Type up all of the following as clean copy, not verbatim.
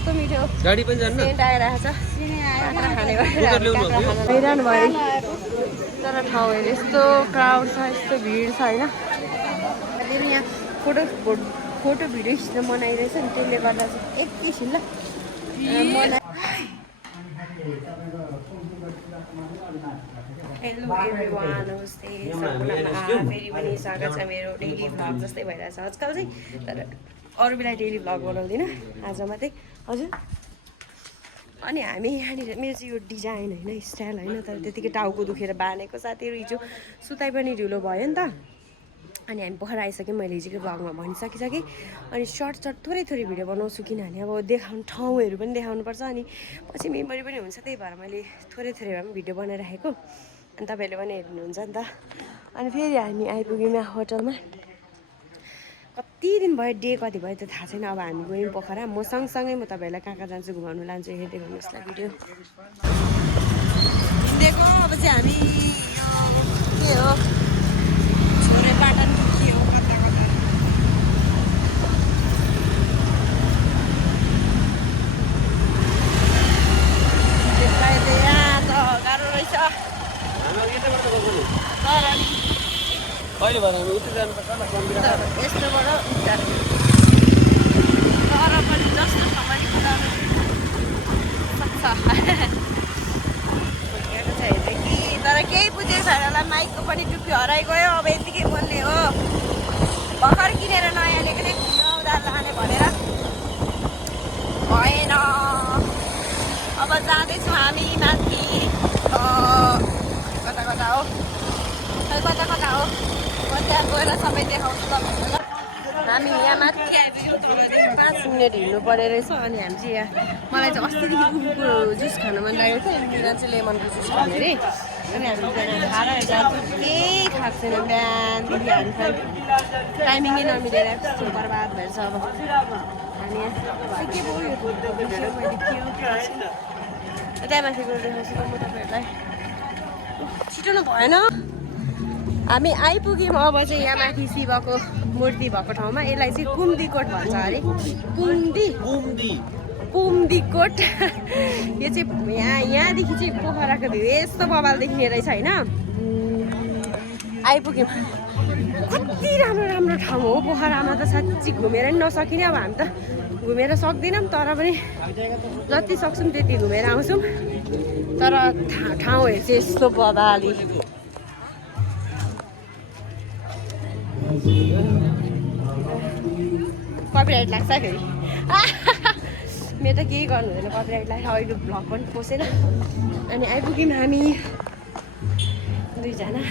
कस्तो मिठो गाडी पनि जान्न सेन्ट आइरहेछ हैरान भयो तर ठाउँ हेर यस्तो क्राउड छ यस्तो भिड छ होइन यहाँ फोटो भिडियो खिच्न मनाइरहेछ नि त्यसले गर्दा चाहिँ एकैछिन ल हेलो एभ्रिवान नमस्ते सबैजनालाई फेरि पनि स्वागत छ मेरो डेली भ्लग जस्तै भइरहेछ आजकल चाहिँ तर अरू बेला डेली भ्लग बनाउँदिनँ आज मात्रै हजुर अनि हामी यहाँनिर मेरो चाहिँ यो डिजाइन होइन स्टाइल होइन तर त्यतिकै टाउको दुखेर बानेको साथीहरू हिजो सुताइ पनि ढिलो भयो नि त अनि हामी पोखरा आइसक्यौँ मैले हिजोको भ्लगमा भनिसकिसकेँ अनि सर्ट थोरै भिडियो बनाउँछु किनभने अब देखाउनु ठाउँहरू पनि देखाउनुपर्छ अनि पछि मेमोरी पनि हुन्छ त्यही भएर मैले थोरै भए पनि भिडियो बनाइराखेको अनि तपाईँहरूले पनि हेर्नुहुन्छ नि त अनि फेरि हामी आइपुग्यौँ यहाँ होटलमा कति दिन भयो डे कति भयो त्यो थाहा छैन अब हामी गयौँ पोखरा म सँगसँगै म तपाईँहरूलाई कहाँ जान्छु घुमाउनु लान्छु हेर्दै गर्नुहोस् ल भिडियो हिँडेको अब चाहिँ हामी के हो छोरे पाटन के हो कता कता यहाँ त गाह्रो रहेछ कहिले भने उतै जानुपर्छ यस्तोबाट तर पनि जस्तो समय कुदाउनु सक्छ कि तर केही बुझेको छैन होला माइकको पनि टुप्पी हराइगयो अब यतिकै बोल्ने हो भर्खर किनेर नयाँ ल्याएको नै घुमाउँदा लाने भनेर भएन अब जाँदैछौँ हामी माथि कता कता हो कता कता हो म त्यहाँ गएर सबै देखाउँछु तपाईँहरूलाई हामी यहाँ माथि आइपुग्यौँ तलदेखि 5 मिनट हिँड्नु पर्ने रहेछ अनि हामी चाहिँ यहाँ मलाई चाहिँ अस्तिदेखि उखुको जुस खानु मन लागेको थियो मिरा चाहिँ लेमनको जुस खाने अरे अनि हामी त्यहाँ खाएर जान्छौँ केही खाएको छैन बिहानदेखि हामी खै टाइमिङै नमिलेर कस्तो बर्बाद भएछ अब अनि यहाँ के भयो त्यहाँ माथि गएर देखाउँछु म तपाईँहरूलाई छिटो न भएन हामी आइपुग्यौँ अब चाहिँ यहाँ माथि शिवको मूर्ति भएको ठाउँमा यसलाई चाहिँ कुम्दीकोट भन्छ अरे कुम्दीकोट यो चाहिँ यहाँदेखि चाहिँ पोखराको भ्यू यस्तो बबाल देखिने रहेछ होइन आइपुग्यौँ कति राम्रो ठाउँ हो पोखरामा त साँच्ची घुमेर नि नसकिने अब हामी त घुमेर सक्दैनौँ तर पनि जति सक्छौँ त्यति घुमेर आउँछौँ तर ठाउँहरू चाहिँ यस्तो बबाली कपिराइट लाग्छ फेरि मेरो त केही गर्नु हुँदैन कपिराइट लाग्छ अहिले भ्लग पनि पोसेन अनि आइपुग्यौँ हामी दुईजना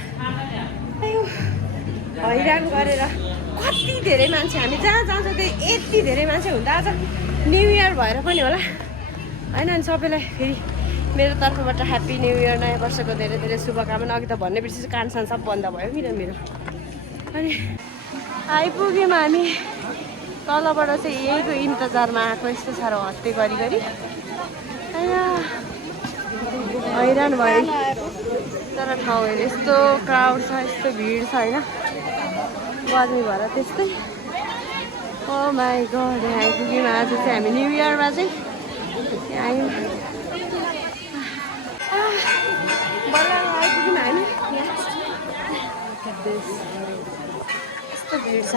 हैरान गरेर कति धेरै मान्छे हामी जहाँ जान्छौँ त्यही यति धेरै मान्छे हुँदा आज न्यु इयर भएर पनि होला होइन अनि सबैलाई फेरि मेरो तर्फबाट ह्याप्पी न्यु इयर नयाँ वर्षको धेरै शुभकामना अघि त भन्ने बिर्सेछु कानसान सब बन्द भयो मेरो अनि आइपुग्यौँ हामी तलबाट चाहिँ यहीको इन्तजारमा आएको यस्तो साह्रो हत्ते गरी हैरान भयो तर ठाउँहरू यस्तो क्राउड छ यस्तो भिड छ होइन गर्मी भएर त्यस्तै ओ माई गड यहाँ आइपुग्यौँ आज चाहिँ हामी न्यु इयरमा चाहिँ आयौँ बल्ल आइपुग्यौँ हामी यस्तो भिड छ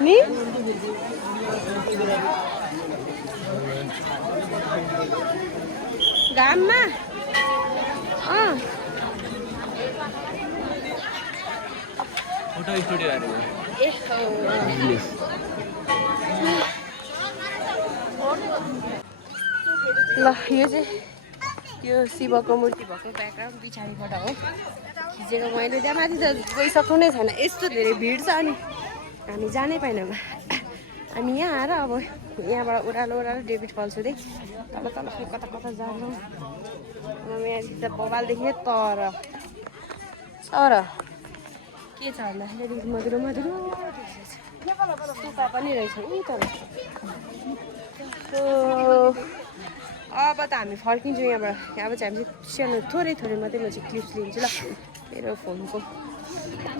नि घाममा फोटो स्टुडियो ल यो चाहिँ त्यो शिवको मूर्ति भएको ब्याकग्राउन्ड पछाडिबाट हो खिचेको मैले त्यहाँ माथि त गइसक्नु नै छैन यस्तो धेरै भिड छ अनि हामी जानै पाएनौँ अनि यहाँ आएर अब यहाँबाट ओह्रालो डेभिड फल्स हुँदै तल कता जान्छौँ यहाँ बबाल देख्ने तर के छ भन्दाखेरि मधुरो सुक्खा पनि रहेछ नि तर अब त हामी फर्किन्छौँ यहाँबाट अब चाहिँ हामी सानो थोरै मात्रै म चाहिँ क्लिप्स लिन्छु ल मेरो फोनको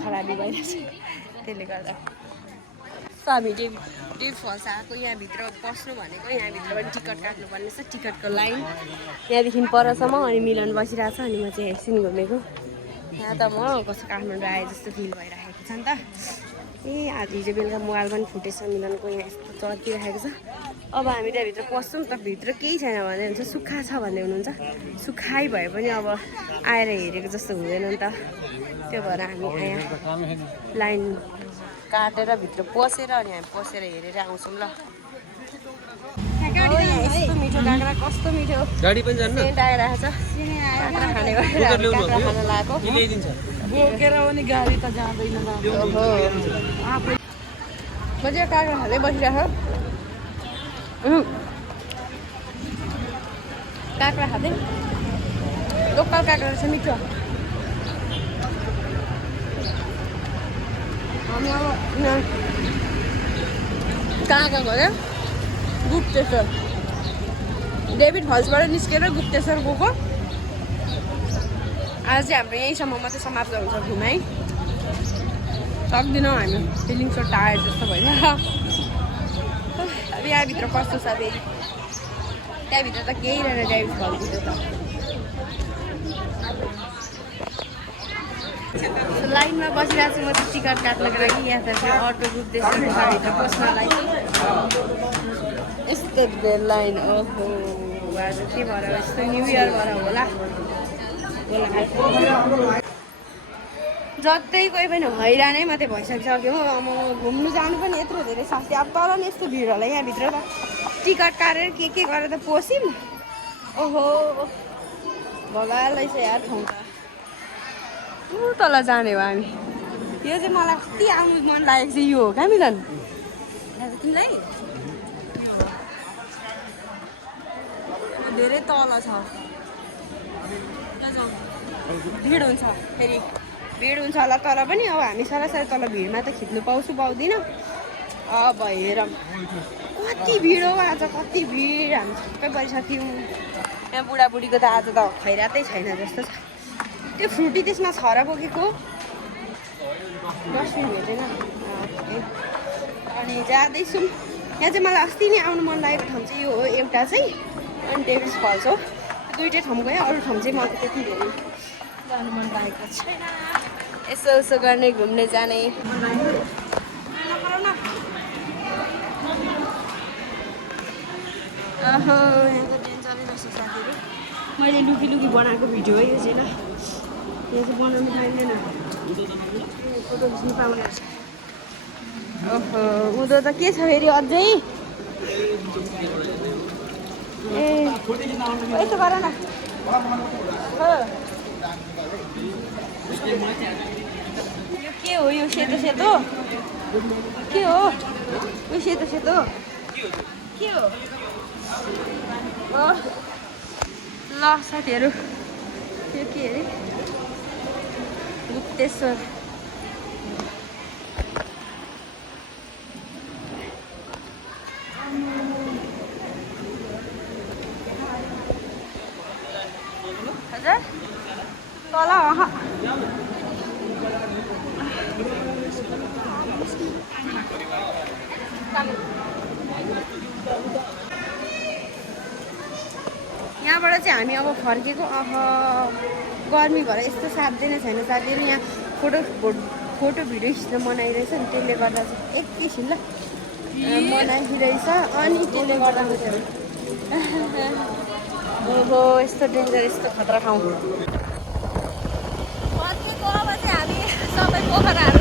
खराबी भइरहेछ त्यसले गर्दा सो हामी डेभ फल्स आएको यहाँभित्र पस्नु भनेको यहाँभित्र पनि टिकट काट्नुपर्ने छ टिकटको लाइन यहाँदेखि परसम्म अनि मिलन बसिरहेको छ अनि म चाहिँ एकछिन घुमेको यहाँ त म कस्तो काठमाडौँ आए जस्तो फिल भइरहेको छ नि त ए आज हिजो बेलुका मोबाइल पनि फुटेछ मिलनको यहाँ यस्तो चर्किरहेको छ अब हामी त्यहाँभित्र पस्छौँ त भित्र केही छैन भने हुन्छ सुक्खा छ भन्ने हुनुहुन्छ सुक्खाइ भए पनि अब आएर हेरेको जस्तो हुँदैन नि त त्यो भएर हामी यहाँ लाइन काटेर भित्र पसेर अनि हामी पसेर हेरेर आउँछौँ ल यस्तो मिठो काँक्रा कस्तो मिठो गाडी पनि जान्न सेन्ट आइरहेको छ काँक्रा खाने गरेर काँक्रा खान लगाएको बोकेर पनि गाडी त जाँदैन ओहो मजा काँक्रा खाँदै बसिरहेको काँक्रा खाँदै लोकल काँक्रा रहेछ मिठो हामी अब कहाँ कहाँ गयो गुप्तेश्वर डेभिड फल्सबाट निस्केर गुप्तेश्वर गएको आज चाहिँ हाम्रो यहीँसम्म मात्रै समाप्त हुन्छ घुमाइ सक्दैनौँ हामी फिलिङ सो टायर्ड जस्तो भइरहेको अब यहाँभित्र कस्तो छ फेरि त्यहाँभित्र त केही रहेन डेभिड फल्सभित्र त लाइनमा बसिरहेको छु म चाहिँ टिकट काट्नको लागि यहाँ त अटो बुक्दैछु भित्र पस्नलाई यस्तो धेरै लाइन ओहो आज के भएर यस्तो न्यु इयर भएर होला जतै कोही पनि हैरानै मात्रै भइसकिसक्यो हो अब घुम्नु जानु पनि यत्रो धेरै सस्तै अब तल नि यस्तो भिड होला यहाँभित्र त टिकट काटेर के गरेर त पस्यौँ ओहो भगालै छ यार ठाउँ त तल जाने हो हामी यो चाहिँ मलाई कति आउनु मन लागेको चाहिँ यो हो क्या मिलन तिमीलाई धेरै तल छ भिड हुन्छ फेरि भिड हुन्छ होला तर पनि अब हामी सरासरी तल भिडमा त खिच्नु पाउँदिनँ अब हेरौँ कति भिड हो आज कति भिड हामी छक्कै परिसक्यौँ यहाँ बुढाबुढीको त आज त खैरातै छैन जस्तो छ त्यो फ्रुटी त्यसमा छ र बोकेको डस्टबिन भेटेन अनि जाँदैछौँ यहाँ चाहिँ मलाई अस्ति नै आउनु मन लागेको ठाउँ चाहिँ यो हो एउटा चाहिँ अनि डेभिड फल्स हो दुइटै ठाउँ गयो अरू ठाउँ चाहिँ मलाई त्यति धेरै जानु मन लागेको छैन यसो गर्ने घुम्ने जाने यहाँ त डेन्जरै जस्तो साथीहरू मैले लुकी बनाएको भिडियो हो यो चाहिँ ल यो चाहिँ बनाउनु पाइँदैन फोटो खिच्नु पाउने ओहो उँधो त के छ फेरि अझै ए यसो गर न यो के हो यो सेतो सेतो के हो यो सेतो सेतो के हो ल साथीहरू यो के अरे गुप्तेश्वर हजुर तल यहाँबाट चाहिँ हामी अब फर्केको गर्मी भएर यस्तो साध्दैन छैन साथीहरू यहाँ फोटो भिडियो खिच्न मनाइरहेछ नि त्यसले गर्दा चाहिँ एकैछिन ल मनाइरहेछ अनि त्यसले गर्दा चाहिँ ओहो यस्तो डेन्जर यस्तो खतरा ठाउँ फर्केको अब चाहिँ हामी सबै पोखराहरू